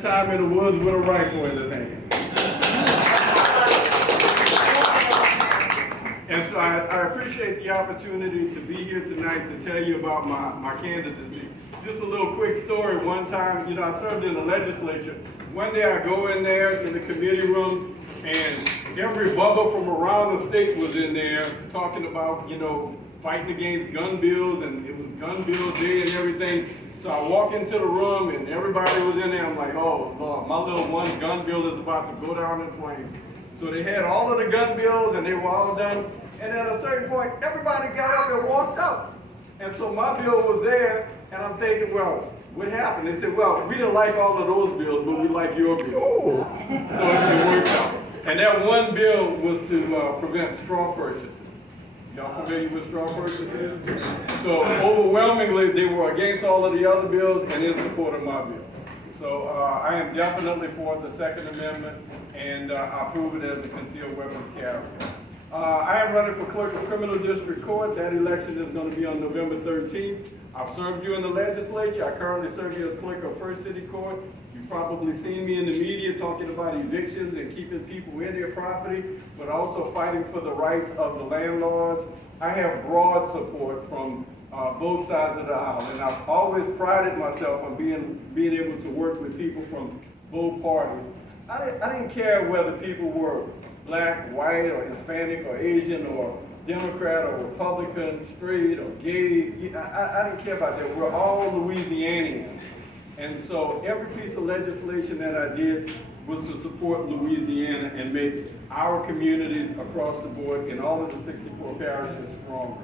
time in the woods with a rifle in his hand. And so I appreciate the opportunity to be here tonight to tell you about my candidacy. Just a little quick story. One time, I served in the legislature. One day I go in there in the committee room, and every bubba from around the state was in there talking about, fighting against gun bills, and it was gun bill day and everything. So I walk into the room, and everybody was in there. I'm like, oh, Lord, my little one gun bill is about to go down in flames. So they had all of the gun bills, and they were all done. And at a certain point, everybody got up and walked out. And so my bill was there, and I'm thinking, well, what happened? They said, well, we didn't like all of those bills, but we like your bill. Oh. So it worked out. And that one bill was to prevent straw purchases. Y'all familiar with straw purchases? So overwhelmingly, they were against all of the other bills and in support of my bill. So I am definitely for the Second Amendment, and I approve it as a concealed weapons carrier. I am running for clerk of criminal district court. That election is going to be on November 13th. I've served you in the legislature. I currently serve you as clerk of First City Court. You've probably seen me in the media talking about evictions and keeping people in their property, but also fighting for the rights of the landlords. I have broad support from both sides of the aisle, and I've always prided myself on being able to work with people from both parties. I didn't care whether people were black, white, or Hispanic, or Asian, or Democrat, or Republican, straight, or gay. I didn't care about that. We're all Louisianians. And so every piece of legislation that I did was to support Louisiana and make our communities across the board in all of the 64 parishes stronger.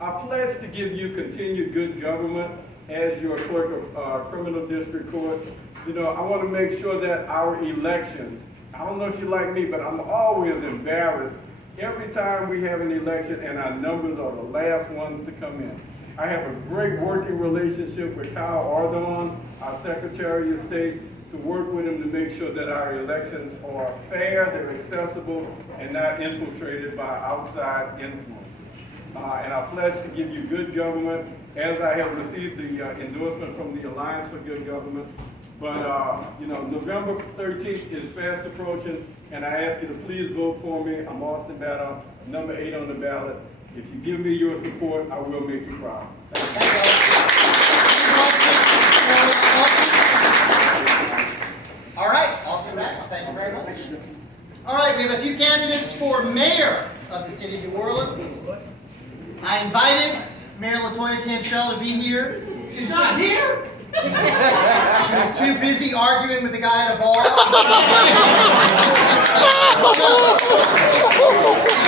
I pledge to give you continued good government as your clerk of criminal district court. I want to make sure that our elections, I don't know if you're like me, but I'm always embarrassed every time we have an election and our numbers are the last ones to come in. I have a great working relationship with Kyle Ardon, our Secretary of State, to work with him to make sure that our elections are fair, they're accessible, and not infiltrated by outside influences. And I pledge to give you good government, as I have received the endorsement from the Alliance for Good Government. But, November 13th is fast approaching, and I ask you to please vote for me. I'm Austin Battle, number 8 on the ballot. If you give me your support, I will make you proud. Thank you. All right, Austin Battle, thank you very much. All right, we have a few candidates for mayor of the city of New Orleans. I invited Mayor LaToya Cantrell to be here. She's not here. She was too busy arguing with the guy at a bar. We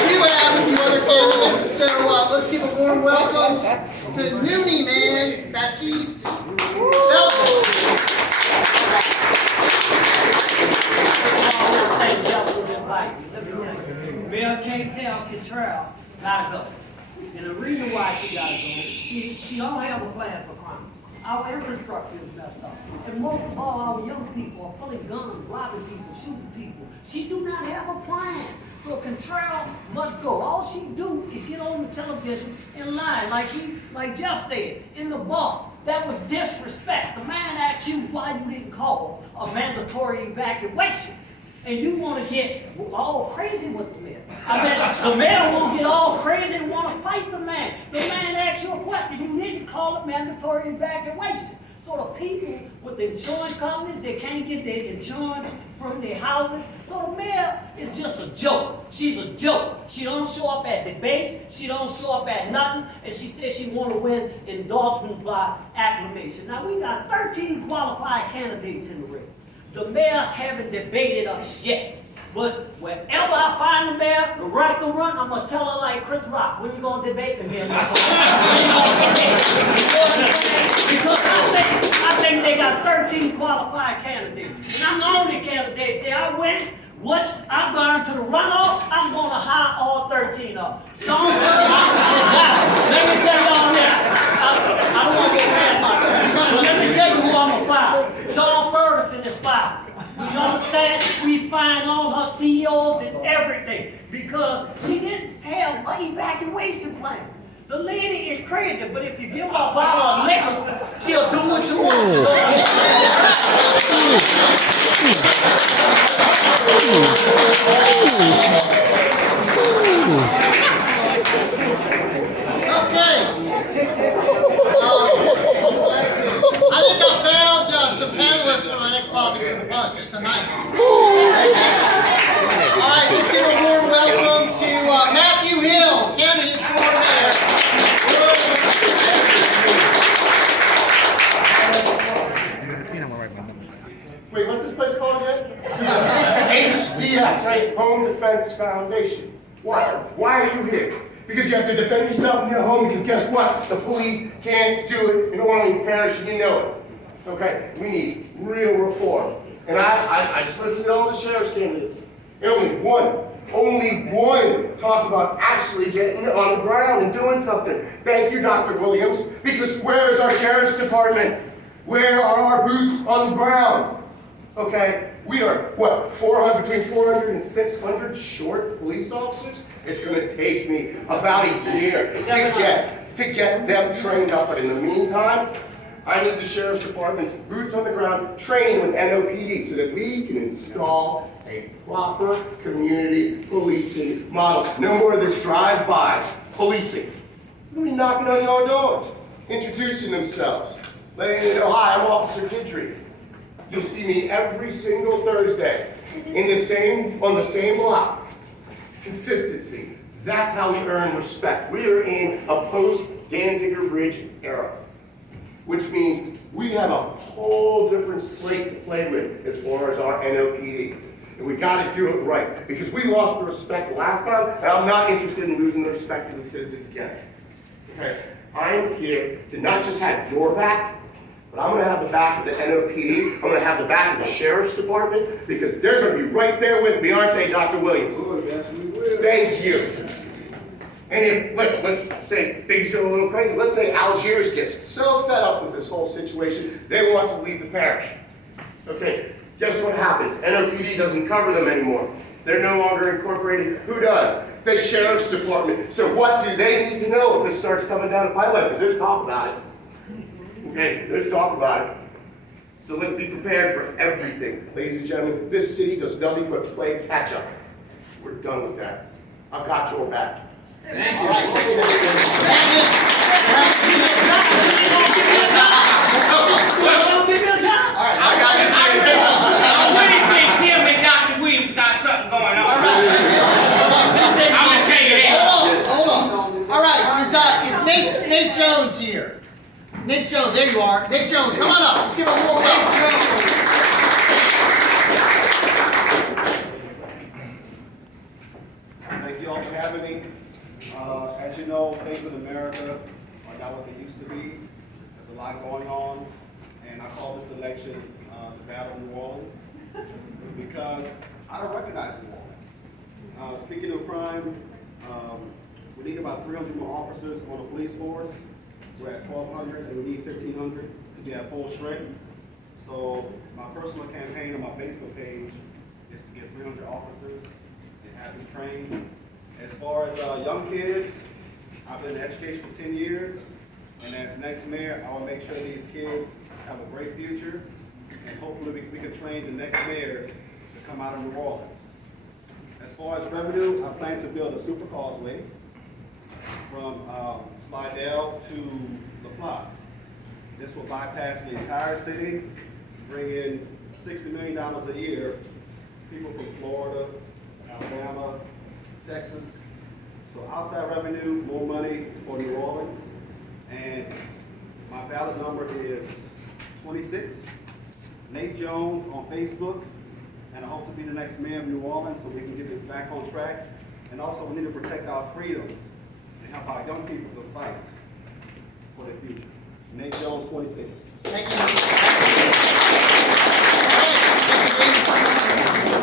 do have a few other candidates, so let's give a warm welcome to Noonie Man Baptiste Belton. Mayor Cantrell gotta go. And the reason why she gotta go, she don't have a plan for crime. Our infrastructure is messed up. And most of all, our young people are pulling guns, robbing people, shooting people. She do not have a plan. So Cantrell must go. All she do is get on the television and lie, like Jeff said, in the bar. That was disrespect. The man asked you why you didn't call a mandatory evacuation. And you want to get all crazy with the mayor. I bet the mayor will get all crazy and want to fight the man. The man asked you a question. You need to call it mandatory evacuation. So the people with the insurance companies, they can't get their insurance from their houses. So the mayor is just a joke. She's a joke. She don't show up at debates. She don't show up at nothing. And she says she want to win endorsements by acclamation. Now we got 13 qualified candidates in the race. The mayor haven't debated us yet. But wherever I find the mayor, the restaurant, I'm going to tell her like Chris Rock, when you going to debate the mayor? Because I think they got 13 qualified candidates. And I'm the only candidate. Say, I win, what? I'm going to the runoff, I'm going to hire all 13 of them. Sean Ferguson, let me tell y'all this. I don't want to get past my turn. But let me tell you who I'm going to fire. Sean Ferguson is fired. You understand? We find all her CEOs and everything because she didn't have an evacuation plan. The lady is crazy, but if you give her a bottle of liquor, she'll do what you want. for my next Politics of the Punch tonight. All right, let's give a warm welcome to Matthew Hill, candidate for mayor. Wait, what's this place called again? HDF, right? Home Defense Foundation. Why? Why are you here? Because you have to defend yourself in your home, because guess what? The police can't do it in Orleans Parish, and you know it. Okay, we need real reform. And I just listened to all the sheriff's candidates. And only one talked about actually getting on the ground and doing something. Thank you, Dr. Williams, because where is our sheriff's department? Where are our boots on the ground? Okay, we are, what, between 400 and 600 short police officers? It's gonna take me about a year to get them trained up, but in the meantime, I need the sheriff's department's boots on the ground training with NOPD so that we can install a proper community policing model. No more of this drive-by policing. We're gonna be knocking on your doors, introducing themselves, letting you know, hi, I'm Officer Guidry. You'll see me every single Thursday on the same block. Consistency. That's how we earn respect. We are in a post-Danziger Bridge era, which means we have a whole different slate to play with as far as our NOPD. And we got to do it right, because we lost the respect last time, and I'm not interested in losing the respect of the citizens again. Okay, I am here to not just have your back, but I'm going to have the back of the NOPD. I'm going to have the back of the Sheriff's Department, because they're going to be right there with me, aren't they, Dr. Williams? Yes, we will. Thank you. And if, let's say things go a little crazy. Let's say Algiers gets so fed up with this whole situation, they want to leave the parish. Okay, guess what happens? NOPD doesn't cover them anymore. They're no longer incorporated. Who does? The Sheriff's Department. So what do they need to know if this starts coming down the pipeline? Because there's talk about it. Okay, let's talk about it. So let's be prepared for everything. Ladies and gentlemen, this city does nothing but play catch up. We're done with that. I've got your back. All right, thank you. All right, I got this. I really think him and Dr. Williams got something going on. All right. I'm gonna tell you that. Hold on. All right, is Nate Jones here? Nate Jones, there you are. Nate Jones, come on up. Let's give him a warm welcome. Thank you all for having me. As you know, things in America are not what they used to be. There's a lot going on, and I call this election the Battle of New Orleans because I don't recognize New Orleans. Speaking of crime, we need about 300 more officers on the police force. We're at 1,200, and we need 1,500 to be at full strength. So my personal campaign on my Facebook page is to get 300 officers and have them trained. As far as young kids, I've been in education for 10 years, and as next mayor, I will make sure these kids have a great future, and hopefully we can train the next mayors to come out of New Orleans. As far as revenue, I plan to build a super causeway from Slidell to La Place. This will bypass the entire city, bring in $60 million a year, people from Florida, Alabama, Texas. So outside revenue, more money for New Orleans. And my ballot number is 26. Nate Jones on Facebook. And I hope to be the next mayor of New Orleans so we can get this back on track. And also we need to protect our freedoms and help our young people to fight for their future. Nate Jones, 26. Thank you.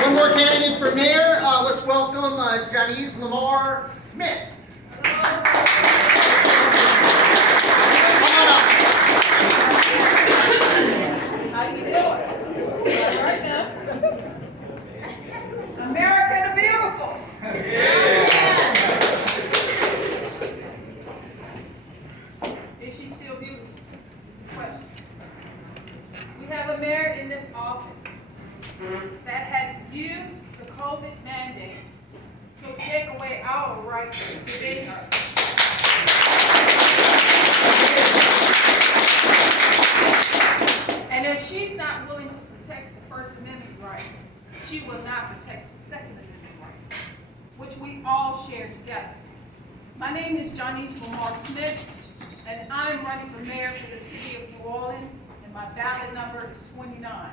One more candidate for mayor. Let's welcome Janice Lamar Smith. Come on up. How you doing? All right now. America the beautiful. Is she still beautiful? Is the question. We have a mayor in this office that had used the COVID mandate to take away our right to get her. And if she's not willing to protect she will not protect the Second Amendment right, which we all share together. My name is Johnnice Lamar Smith, and I'm running for mayor for the city of New Orleans, and my ballot number is 29.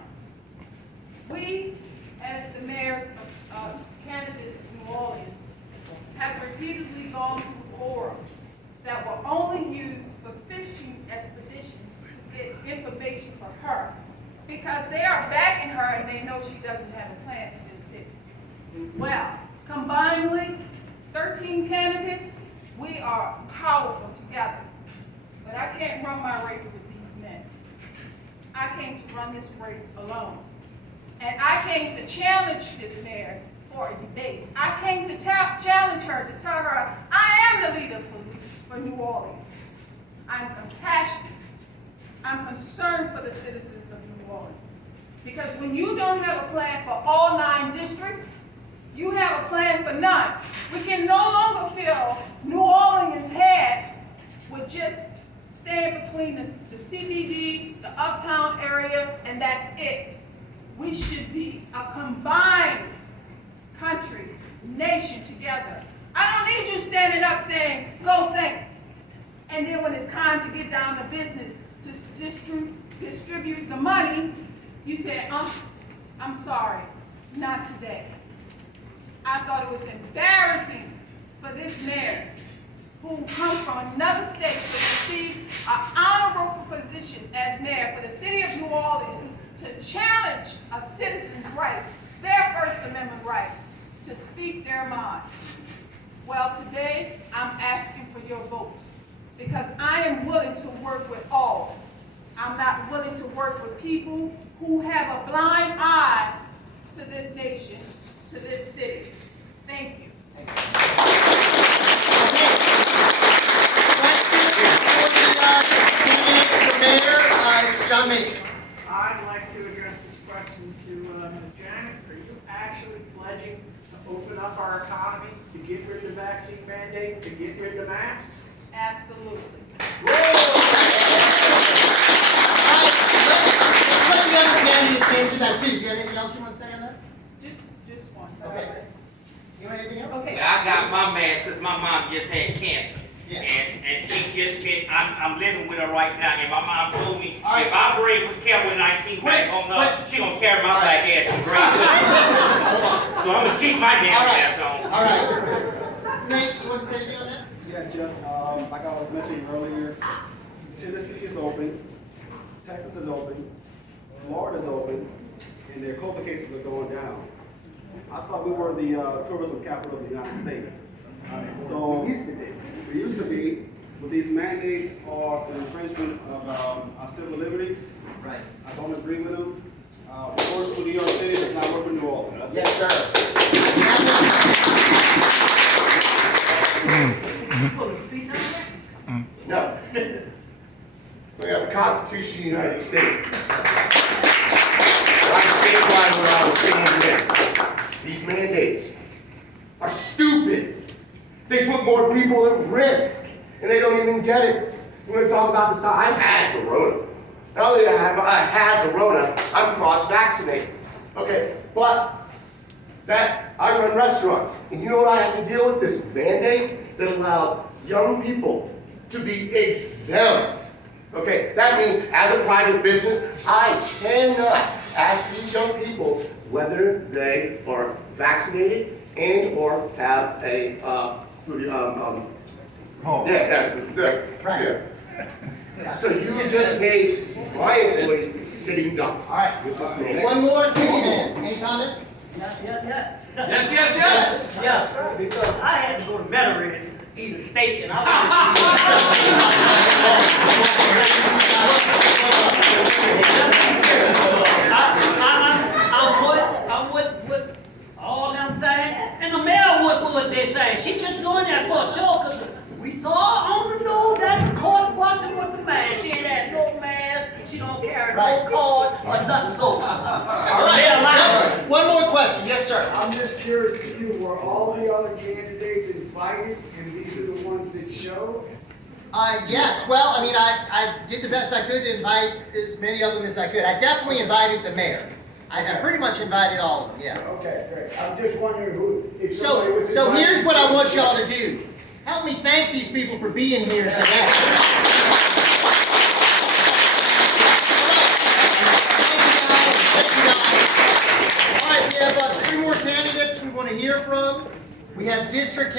We, as the mayors of candidates of New Orleans, have repeatedly gone through forums that were only used for fishing expeditions to get information for her, because they are backing her and they know she doesn't have a plan in this city. Well, combinedly, 13 candidates, we are powerful together. But I can't run my race with these men. I came to run this race alone. And I came to challenge this mayor for a debate. I came to challenge her, to tell her, I am the leader for New Orleans. I'm compassionate. I'm concerned for the citizens of New Orleans. Because when you don't have a plan for all 9 districts, you have a plan for none. We can no longer fill New Orleans' head with just staying between the CBD, the uptown area, and that's it. We should be a combined country, nation together. I don't need you standing up saying, go Saints. And then when it's time to get down to business to distribute the money, you say, I'm sorry, not today. I thought it was embarrassing for this mayor who comes from another state to receive an honorable position as mayor for the city of New Orleans to challenge a citizen's right, their First Amendment right, to speak their mind. Well, today I'm asking for your vote because I am willing to work with all. I'm not willing to work with people who have a blind eye to this nation, to this city. Thank you. John Mason. I'd like to address this question to Ms. Janice. Are you actually pledging to open up our economy, to get rid of the vaccine mandate, to get rid of the masks? Absolutely. Let's let the other candidates answer that too. Do you have anything else you want to say on that? Just one. Okay. You want anything else? Okay. Well, I got my mask because my mom just had cancer. Yeah. And she just been, I'm living with her right now, and my mom told me, All right. if I bring with Kevin 19 back home, she gonna carry my All black right. ass to grave. So I'm gonna keep my damn ass on. All right. Nate, you want to say anything on that? Yeah, Jeff, like I was mentioning earlier, Tennessee is open, Texas is open, Florida is open, and their COVID cases are going down. I thought we were the tourism capital of the United States. So, we used to be, but these mandates are an infringement of our civil liberties. Right. I don't agree with them. It works for New York City, it's not working for New Orleans. Yes, sir. You want to speak on that? No. We have a Constitution of the United States. I stand by what I was saying there. These mandates are stupid. They put more people at risk, and they don't even get it. We're going to talk about this. I've had the Rona. Not only have I had the Rona, I'm cross-vaccinated. Okay, but that I run restaurants, and you know what I have to deal with? This mandate that allows young people to be exempt. Okay, that means as a private business, I cannot ask these young people whether they are vaccinated and or have a So you just made my employees sitting ducks. All right. With this mandate. One more, Candyman. Any comment? Yes. Yes. Yes, because I had to go to Metairie and eat a steak, and I'm with all them saying, and the mayor would what they say. She just doing that for a show, because we saw on the news that the court busting with the mask. She ain't had no mask, she don't carry no card or nothing, so. All right. One more question. Yes, sir. I'm just curious to you, were all the other candidates invited and these are the ones that showed? Yes. Well, I mean, I did the best I could to invite as many of them as I could. I definitely invited the mayor. I pretty much invited all of them, yeah. Okay, great. I'm just wondering who, if somebody So, was. so invited- here's what I want y'all to do. Help me thank these people for being here today. Thank you guys. All right, we have 3 more candidates we want to hear from. We have district